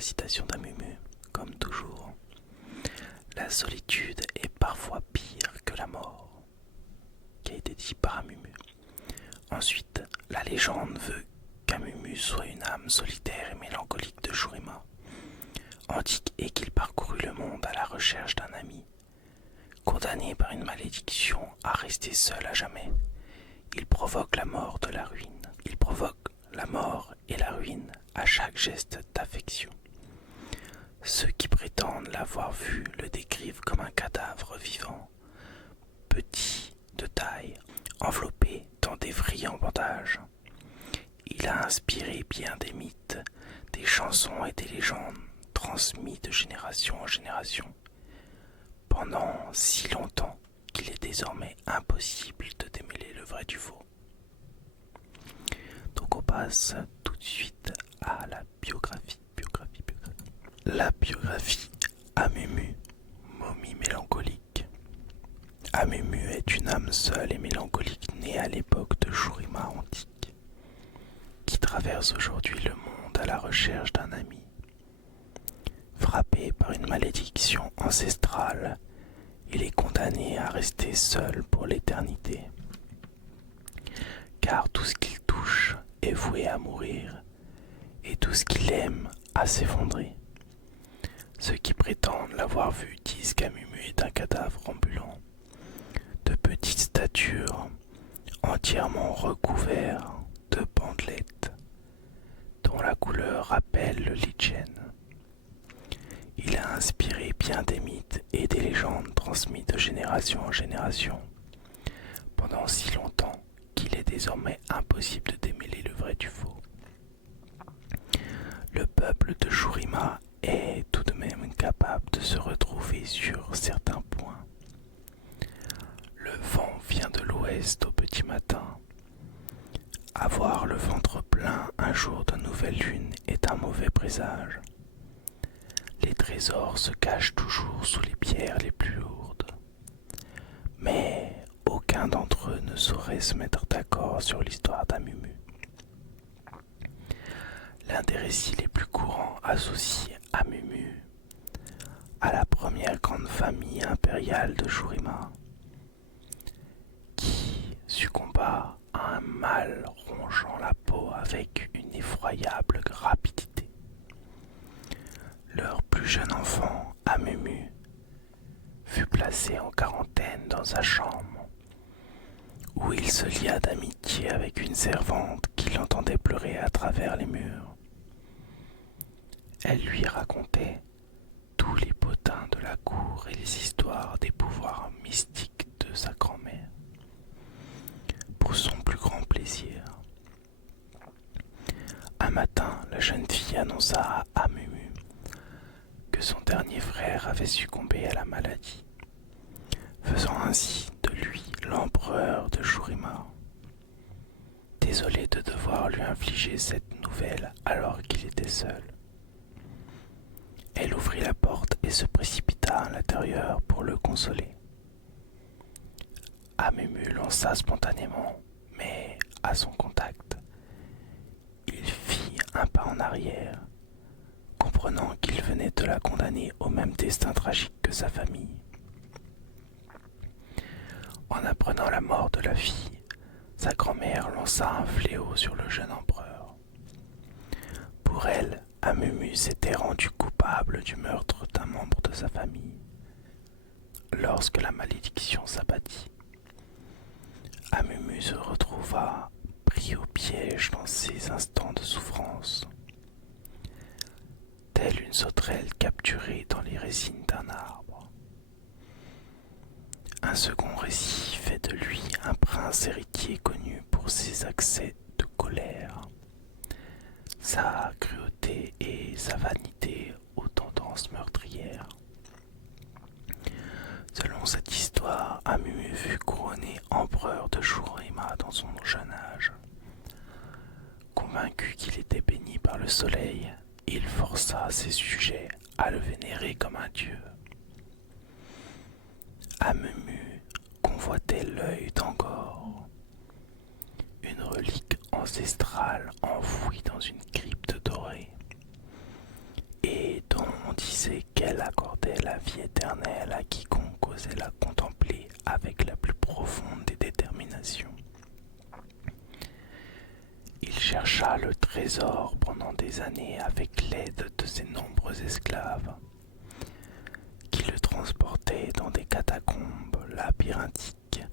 la citation d'Amumu, comme toujours. La solitude est parfois pire que la mort, qui a été dit par Amumu. Ensuite, la légende veut qu'Amumu soit une âme solitaire et mélancolique de Shurima, antique et qu'il parcourut le monde à la recherche d'un ami. Condamné par une malédiction à rester seul à jamais, il provoque la mort de la ruine. Il provoque la mort et la ruine à chaque geste d'affection. Ceux qui prétendent l'avoir vu le décrivent comme un cadavre vivant, petit de taille, enveloppé dans d'effrayants bandages. Il a inspiré bien des mythes, des chansons et des légendes transmis de génération en génération, pendant si longtemps qu'il est désormais impossible de démêler le vrai du faux. Donc on passe tout de suite à la biographie. La biographie Amumu, momie mélancolique. Amumu est une âme seule et mélancolique née à l'époque de Shurima antique, qui traverse aujourd'hui le monde à la recherche d'un ami. Frappé par une malédiction ancestrale, il est condamné à rester seul pour l'éternité. Car tout ce qu'il touche est voué à mourir, et tout ce qu'il aime à s'effondrer. Ceux qui prétendent l'avoir vu disent qu'Amumu est un cadavre ambulant, de petite stature, entièrement recouvert de bandelettes, dont la couleur rappelle le lichen. Il a inspiré bien des mythes et des légendes transmis de génération en génération, pendant si longtemps qu'il est désormais impossible de démêler le vrai du faux. Le peuple de Shurima est tout de même capable de se retrouver sur certains points. Le vent vient de l'ouest au petit matin. Avoir le ventre plein un jour de nouvelle lune est un mauvais présage. Les trésors se cachent toujours sous les pierres les plus lourdes. Mais aucun d'entre eux ne saurait se mettre d'accord sur l'histoire d'Amumu. L'un des récits les plus courants associe Amumu à la première grande famille impériale de Shurima, qui succomba à un mal rongeant la peau avec une effroyable rapidité. Leur plus jeune enfant, Amumu, fut placé en quarantaine dans sa chambre, où il se lia d'amitié avec une servante qui l'entendait pleurer à travers les murs. Elle lui racontait tous les potins de la cour et les histoires des pouvoirs mystiques de sa grand-mère, pour son plus grand plaisir. Un matin, la jeune fille annonça à Amumu que son dernier frère avait succombé à la maladie, faisant ainsi de lui l'empereur de Shurima. Désolé de devoir lui infliger cette nouvelle alors qu'il était seul, elle ouvrit la porte et se précipita à l'intérieur pour le consoler. Amumu lança spontanément, mais à son contact, il fit un pas en arrière, comprenant qu'il venait de la condamner au même destin tragique que sa famille. En apprenant la mort de la fille, sa grand-mère lança un fléau sur le jeune empereur. Pour elle, Amumu s'était rendu coupable du meurtre d'un membre de sa famille. Lorsque la malédiction s'abattit, Amumu se retrouva pris au piège dans ses instants de souffrance, telle une sauterelle capturée dans les résines d'un arbre. Un second récit fait de lui un prince héritier connu pour ses accès de colère, sa cruauté et sa vanité aux tendances meurtrières. Selon cette histoire, Amumu fut couronné empereur de Shurima dans son jeune âge. Convaincu qu'il était béni par le soleil, il força ses sujets à le vénérer comme un dieu. Amumu convoitait l'œil d'Angor, une relique ancestrale enfouie dans une crypte dorée, et elle accordait la vie éternelle à quiconque osait la contempler avec la plus profonde des déterminations. Il chercha le trésor pendant des années avec l'aide de ses nombreux esclaves, qui le transportaient dans des catacombes labyrinthiques,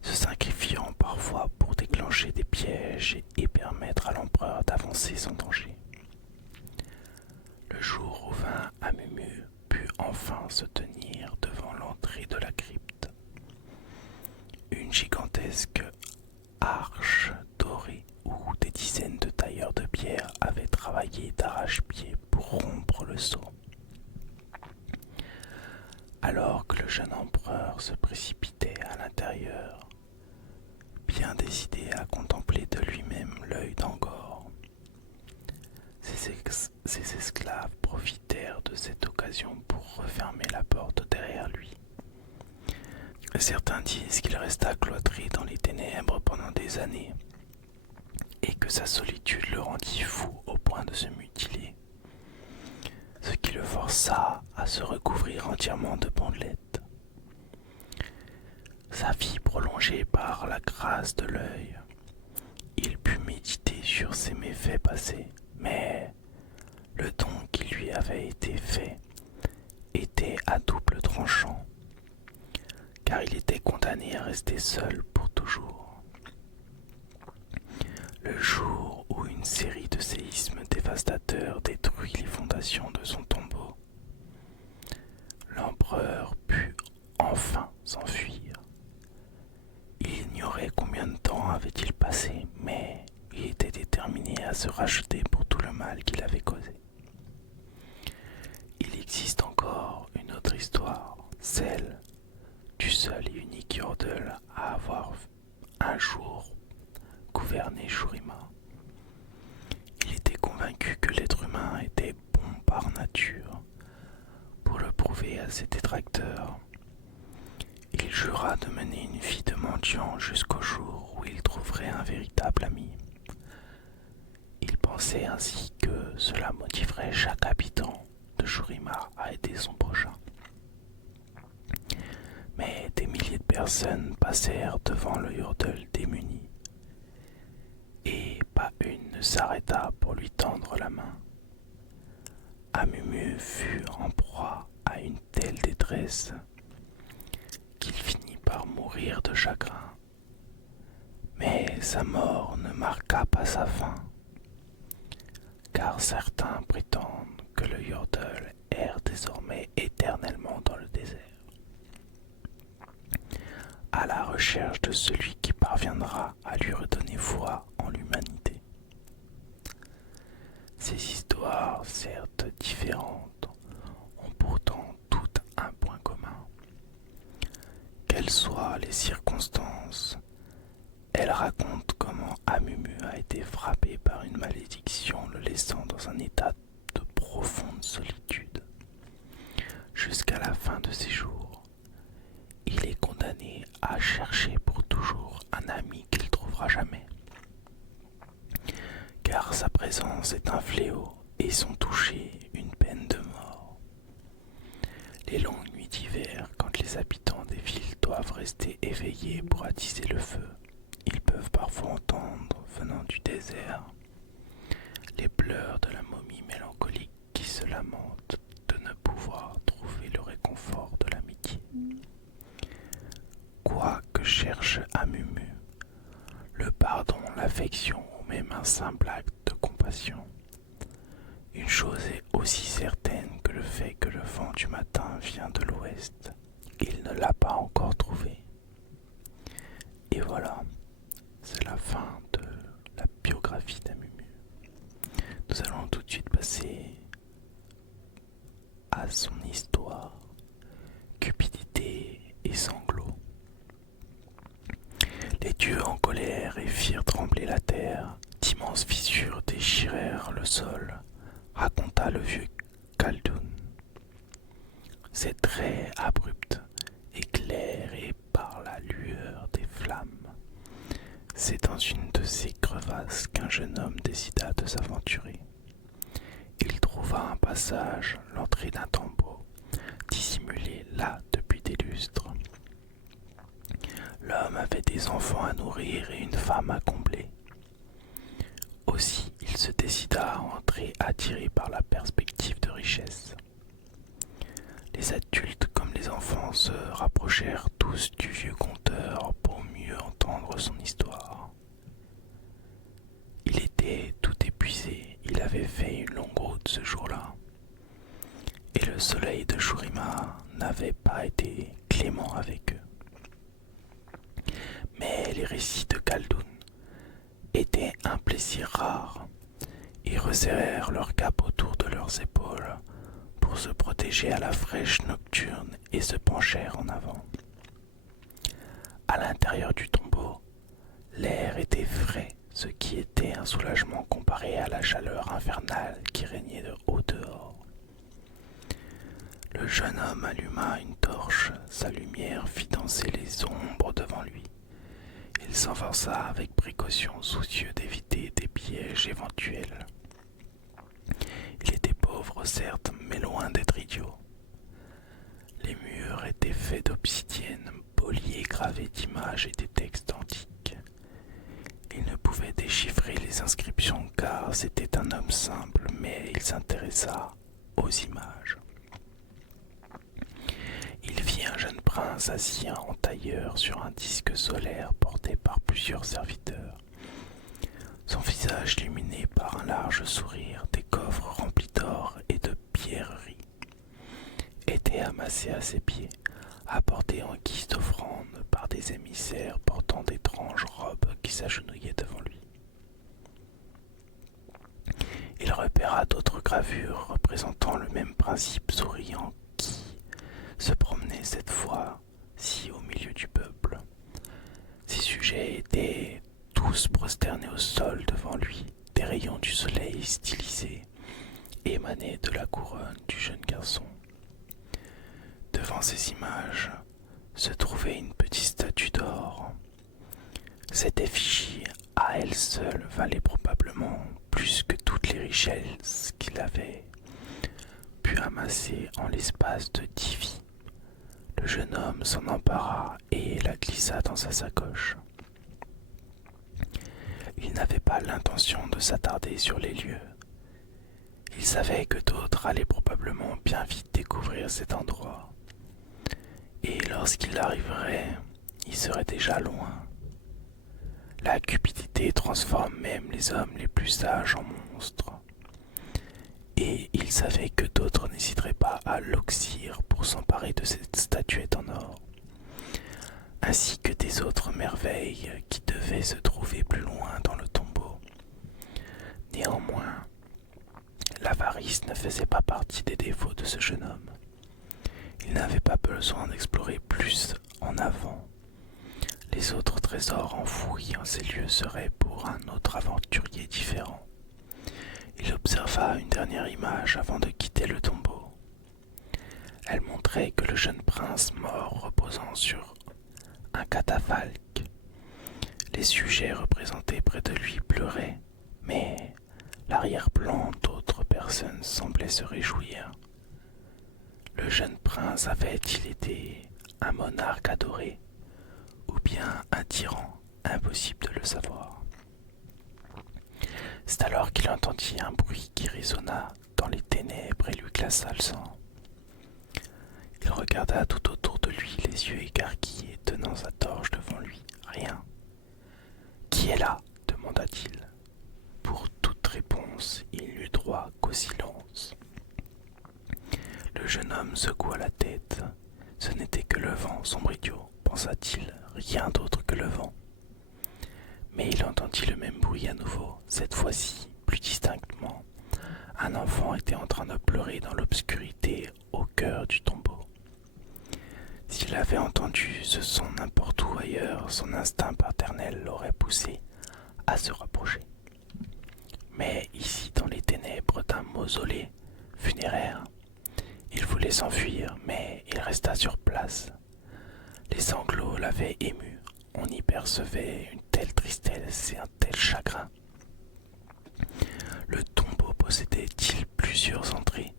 se sacrifiant parfois pour déclencher des pièges et permettre à l'empereur d'avancer sans danger. Le jour où vint Amumu put enfin se tenir devant l'entrée de la crypte. Une gigantesque arche dorée où des dizaines de tailleurs de pierre avaient travaillé d'arrache-pied pour rompre le sceau. Alors que le jeune empereur se précipitait à l'intérieur, bien décidé à contempler de lui-même l'œil d'Angor, ses esclaves profitèrent de cette occasion pour refermer la porte derrière lui. Certains disent qu'il resta cloîtré dans les ténèbres pendant des années et que sa solitude le rendit fou au point de se mutiler, ce qui le força à se recouvrir entièrement de bandelettes. Sa vie prolongée par la grâce de l'œil, il put méditer sur ses méfaits passés, mais le don qui lui avait été fait était à double tranchant, car il était condamné à rester seul pour toujours. Le jour où une série de séismes dévastateurs détruit les fondations de son tombeau, l'empereur put enfin s'enfuir. Il ignorait combien de temps avait-il passé, mais il était déterminé à se racheter pour tout le mal qu'il avait causé. Il existe encore une autre histoire, celle du seul et unique Yordle à avoir un jour gouverné Shurima. Il était convaincu que l'être humain était bon par nature. Pour le prouver à ses détracteurs, il jura de mener une vie de mendiant jusqu'au jour où il trouverait un véritable ami. Il pensait ainsi que cela motiverait chaque habitant de Shurima à aider son prochain. Mais des milliers de personnes passèrent devant le Yordle démuni, et pas une ne s'arrêta pour lui tendre la main. Amumu fut en proie à une telle détresse qu'il finit par mourir de chagrin. Mais sa mort ne marqua pas sa fin, car certains prétendent que le Yordle erre désormais éternellement dans le désert, à la recherche de celui qui parviendra à lui redonner foi en l'humanité. Ces histoires, certes différentes, ont pourtant toutes un point commun. Quelles soient les circonstances, elles racontent comment Amumu a été frappé par une malédiction, le laissant dans un état de profonde solitude jusqu'à la fin de ses jours. Il est condamné à chercher pour toujours un ami qu'il ne trouvera jamais, car sa présence est un fléau et son toucher une peine de mort. Les longues nuits d'hiver, quand les habitants des villes doivent rester éveillés pour attiser le feu, ils peuvent parfois entendre, venant du désert, les pleurs de la momie mélancolique qui se lamente de ne pouvoir trouver le réconfort de l'amitié. Quoi que cherche Amumu, le pardon, l'affection ou même un simple acte de compassion, une chose est aussi certaine que le fait que le vent du matin vient de l'ouest. Il ne l'a pas encore trouvé. Et voilà, c'est la fin de la biographie d'Amumu. Nous allons tout de suite passer à son histoire, cupidité et sanglots. Les dieux en colère et firent trembler la terre, d'immenses fissures déchirèrent le sol, raconta le vieux Khaldun. Ses traits abrupts, éclairés par la lueur des flammes. C'est dans une de ces crevasses qu'un jeune homme décida de s'aventurer. Il trouva un passage, l'entrée d'un tombeau, dissimulés là depuis des lustres. L'homme avait des enfants à nourrir et une femme à combler. Aussi, il se décida à entrer attiré par la perspective de richesse. Les adultes comme les enfants se rapprochèrent tous du vieux conteur pour mieux entendre son histoire. Il était tout épuisé, il avait fait une longue route ce jour-là, et le soleil de Shurima n'avait pas été clément avec eux. Mais les récits de Khaldun étaient un plaisir rare. Ils resserrèrent leurs capes autour de leurs épaules pour se protéger à la fraîche nocturne et se penchèrent en avant. À l'intérieur du tombeau, l'air était frais, ce qui était un soulagement comparé à la chaleur infernale qui régnait de haut dehors. Le jeune homme alluma une torche, sa lumière fit danser les ombres devant lui. Il s'enfonça avec précaution, soucieux d'éviter des pièges éventuels. Il était pauvre, certes, mais loin d'être idiot. Les murs étaient faits d'obsidienne, polis et gravés d'images et des textes antiques. Il ne pouvait déchiffrer les inscriptions car c'était un homme simple, mais il s'intéressa aux images. Il vit un jeune prince assis en tailleur sur un disque solaire porté par plusieurs serviteurs. Son visage illuminé par un large sourire, des coffres remplis d'or et de pierreries étaient amassés à ses pieds, apportés en guise d'offrande par des émissaires portant d'étranges robes qui s'agenouillaient devant lui. Il repéra d'autres gravures représentant le même principe souriant qui se promenait cette fois-ci au milieu du peuple. Ses sujets étaient tous prosternés au sol devant lui, des rayons du soleil stylisés émanaient de la couronne du jeune garçon. Devant ces images se trouvait une petite statue d'or. Cette effigie, à elle seule, valait probablement plus que toutes les richesses qu'il avait pu amasser en l'espace de 10 vies. Le jeune homme s'en empara et la glissa dans sa sacoche. Il n'avait pas l'intention de s'attarder sur les lieux. Il savait que d'autres allaient probablement bien vite découvrir cet endroit. Et lorsqu'il arriverait, il serait déjà loin. La cupidité transforme même les hommes les plus sages en monstres. Et il savait que d'autres n'hésiteraient pas à l'oxyre pour s'emparer de cette statuette en or, ainsi que des autres merveilles qui devaient se trouver plus loin dans le tombeau. Néanmoins, l'avarice ne faisait pas partie des défauts de ce jeune homme. Il n'avait pas besoin d'explorer plus en avant. Les autres trésors enfouis en ces lieux seraient pour un autre aventurier différent. Il observa une dernière image avant de quitter le tombeau. Elle montrait que le jeune prince mort reposant sur un catafalque. Les sujets représentés près de lui pleuraient, mais l'arrière-plan d'autres personnes semblait se réjouir. Le jeune prince avait-il été un monarque adoré ou bien un tyran? Impossible de le savoir. C'est alors qu'il entendit un bruit qui résonna dans les ténèbres et lui glaça le sang. Il regarda tout autour de lui, les yeux écarquillés, tenant sa torche devant lui. Rien. Qui est là? Demanda-t-il. Pour toute réponse, il n'eut droit qu'au silence. Le jeune homme secoua la tête. Ce n'était que le vent, sombre idiot, pensa-t-il, rien d'autre que le vent. Mais il entendit le même bruit à nouveau, cette fois-ci plus distinctement. Un enfant était en train de pleurer dans l'obscurité au cœur du tombeau. S'il avait entendu ce son n'importe où ailleurs, son instinct paternel l'aurait poussé à se rapprocher. Mais ici, dans les ténèbres d'un mausolée funéraire, il voulait s'enfuir, mais il resta sur place. Les sanglots l'avaient ému. On y percevait une telle tristesse et un tel chagrin. Le tombeau possédait-il plusieurs entrées?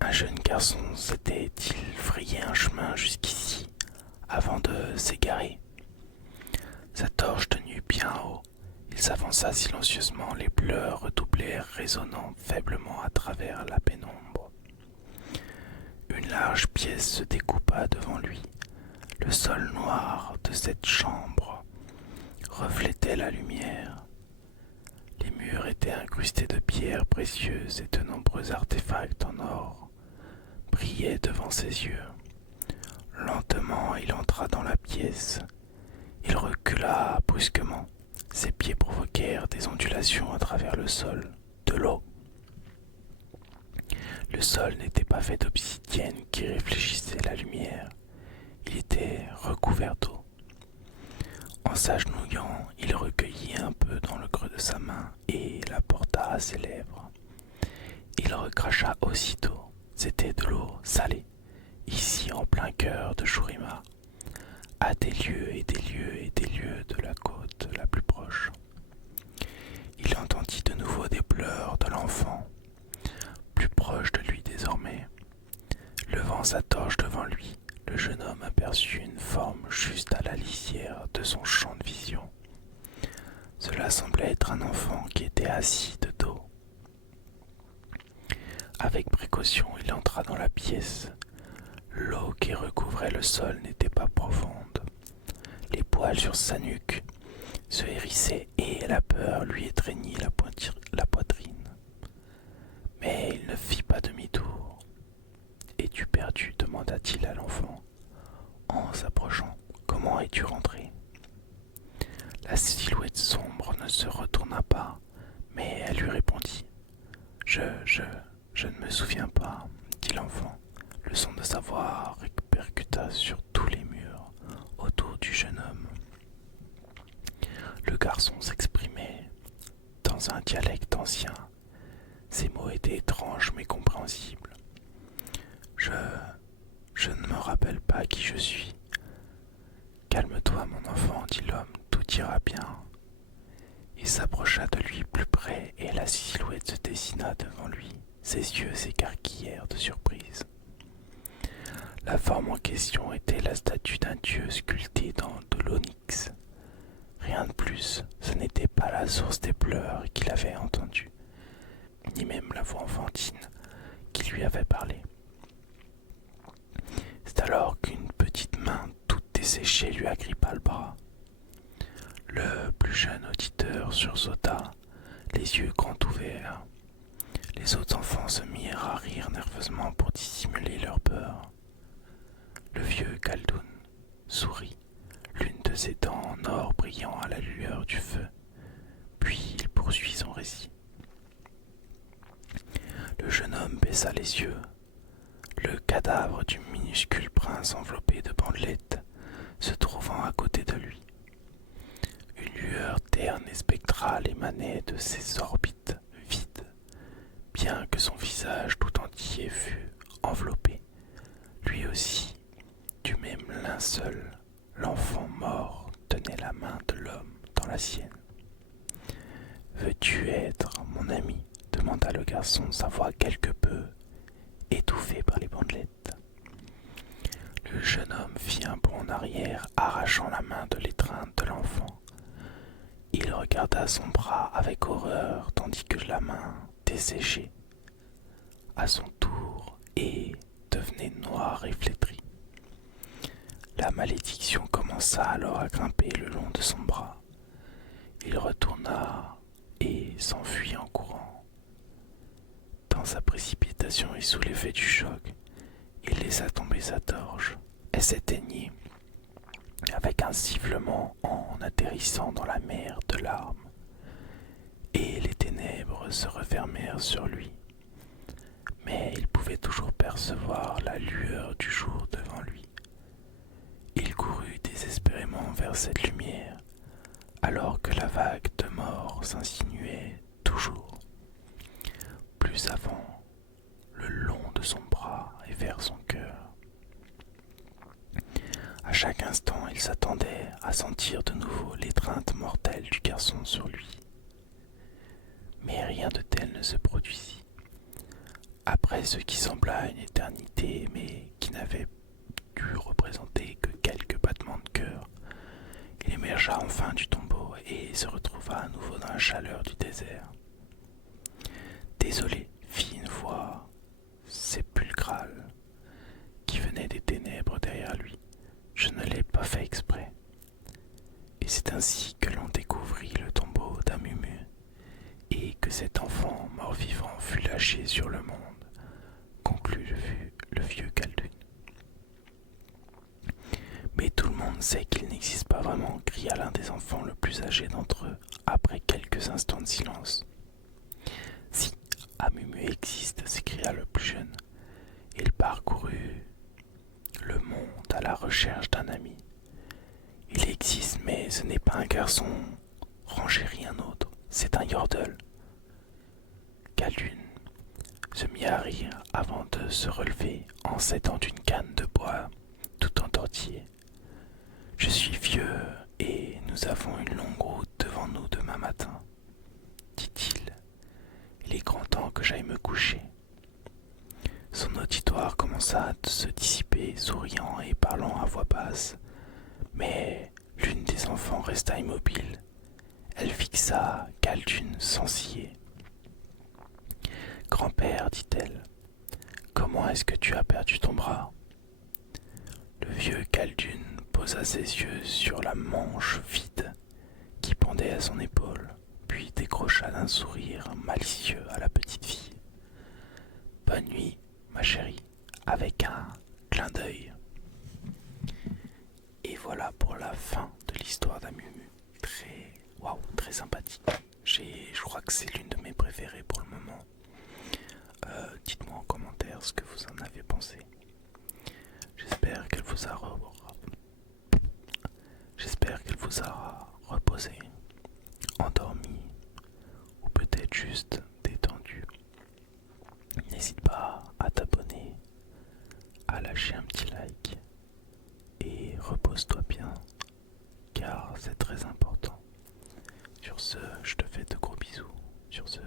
Un jeune garçon s'était-il frayé un chemin jusqu'ici avant de s'égarer? Sa torche tenue bien haut, il s'avança silencieusement, les pleurs redoublèrent, résonnant faiblement à travers la pénombre. Une large pièce se découpa devant lui. Le sol noir de cette chambre reflétait la lumière. Les murs étaient incrustés de pierres précieuses et de nombreux artefacts en or brillaient devant ses yeux. Lentement, il entra dans la pièce. Il recula brusquement. Ses pieds provoquèrent des ondulations à travers le sol, de l'eau. Le sol n'était pas fait d'obsidienne qui réfléchissait la lumière. Il était recouvert d'eau. En s'agenouillant, il recueillit un peu dans le creux de sa main et la porta à ses lèvres. Il recracha aussitôt. C'était de l'eau salée, ici en plein cœur de Shurima, à des lieues et des lieues et des lieues de la côte la plus proche. Il entendit de nouveau des pleurs de l'enfant, plus proche de lui désormais. Levant sa torche devant lui, le jeune homme aperçut une forme juste à la lisière de son champ de vision. Cela semblait être un enfant qui était assis de dos. Avec précaution, il entra dans la pièce. L'eau qui recouvrait le sol n'était pas profonde. Les poils sur sa nuque se hérissaient et la peur lui étreignit la poitrine. Mais il ne fit pas demi-tour. « Es-tu perdu ?» demanda-t-il à l'enfant en s'approchant. « Comment es-tu rentré ?» La silhouette sombre ne se retourna pas, mais elle lui répondit. Je ne me souviens pas, dit l'enfant. Le son de sa voix répercuta sur tous les murs autour du jeune homme. Le garçon s'exprimait dans un dialecte ancien. Ces mots étaient étranges mais compréhensibles. Je ne me rappelle pas qui je suis. Calme-toi, mon enfant, dit l'homme, tout ira bien. Il s'approcha de lui plus près et la silhouette se dessina devant lui. Ses yeux s'écarquillèrent de surprise. La forme en question était la statue d'un dieu sculpté dans de l'onyx. Rien de plus, ce n'était pas la source des pleurs qu'il avait entendue, ni même la voix enfantine qui lui avait parlé. C'est alors qu'une petite main toute desséchée lui agrippa le bras. Le plus jeune auditeur sursauta, les yeux grands ouverts. Les autres enfants se mirent à rire nerveusement pour dissimuler leur peur. Le vieux Khaldoun sourit, l'une de ses dents en or brillant à la lueur du feu, puis il poursuit son récit. Le jeune homme baissa les yeux. Le cadavre du minuscule prince enveloppé de bandelettes se trouvant à côté de lui. Une lueur terne et spectrale émanait de ses orbites vides, bien que son visage tout entier fût enveloppé. Lui aussi, du même linceul, l'enfant mort tenait la main de l'homme dans la sienne. « Veux-tu être mon ami ?» demanda le garçon, sa voix quelque peu étouffée par les bandelettes. Le jeune homme fit un bond en arrière, arrachant la main de l'étreinte de l'enfant. Il regarda son bras avec horreur, tandis que la main desséchait à son tour et devenait noire et flétrie. La malédiction commença alors à grimper le long de son bras. Il retourna et s'enfuit en courant. Dans sa précipitation et sous l'effet du choc, il laissa tomber sa torche. Elle s'éteignit avec un sifflement en atterrissant dans la mer de larmes, et les ténèbres se refermèrent sur lui. Mais il pouvait toujours percevoir la lueur du jour devant lui. Il courut désespérément vers cette lumière, alors que la vague de mort s'insinuait toujours, plus avant, le long de son bras et vers son cœur. À chaque instant, il s'attendait à sentir de nouveau l'étreinte mortelle du garçon sur lui. Mais rien de tel ne se produisit. Après ce qui sembla une éternité, mais qui n'avait dû représenter que quelques battements de cœur, il émergea enfin du tombeau et se retrouva à nouveau dans la chaleur du désert. Désolé, fit une voix sépulcrale qui venait des ténèbres derrière lui. Je ne l'ai pas fait exprès. Et c'est ainsi que l'on découvrit le tombeau d'Amumu et que cet enfant mort-vivant fut lâché sur le monde, conclut le vieux Khaldun. Mais tout le monde sait qu'il n'existe pas vraiment, cria l'un des enfants le plus âgé d'entre eux, après quelques instants de silence. Si, Amumu existe, s'écria le plus jeune. Il parcourut le monde à la recherche d'un ami. Il existe, mais ce n'est pas un garçon, rangez rien autre, c'est un yordle. Khaldun se mit à rire avant de se relever en s'aidant d'une canne de bois tout entortillée. Je suis vieux et nous avons une longue route devant nous demain matin, dit-il. Il est grand temps que j'aille me coucher. Son auditoire commença à se dissiper, souriant et parlant à voix basse. Mais l'une des enfants resta immobile. Elle fixa Khaldun sans ciller. Grand-père, dit-elle, comment est-ce que tu as perdu ton bras? Le vieux Khaldun posa ses yeux sur la manche vide qui pendait à son épaule, puis décrocha d'un sourire malicieux à la petite fille. Bonne nuit, ma chérie, avec un clin d'œil. Et voilà pour la fin de l'histoire d'Amumu. Très sympathique. Je crois que c'est l'une de mes préférées pour le moment. Dites-moi en commentaire ce que vous en avez pensé. J'espère qu'elle vous a reposé, endormi ou peut-être juste détendu. N'hésite pas à t'abonner, à lâcher un petit like et repose-toi bien car c'est très important. Sur ce, je te fais de gros bisous. Sur ce,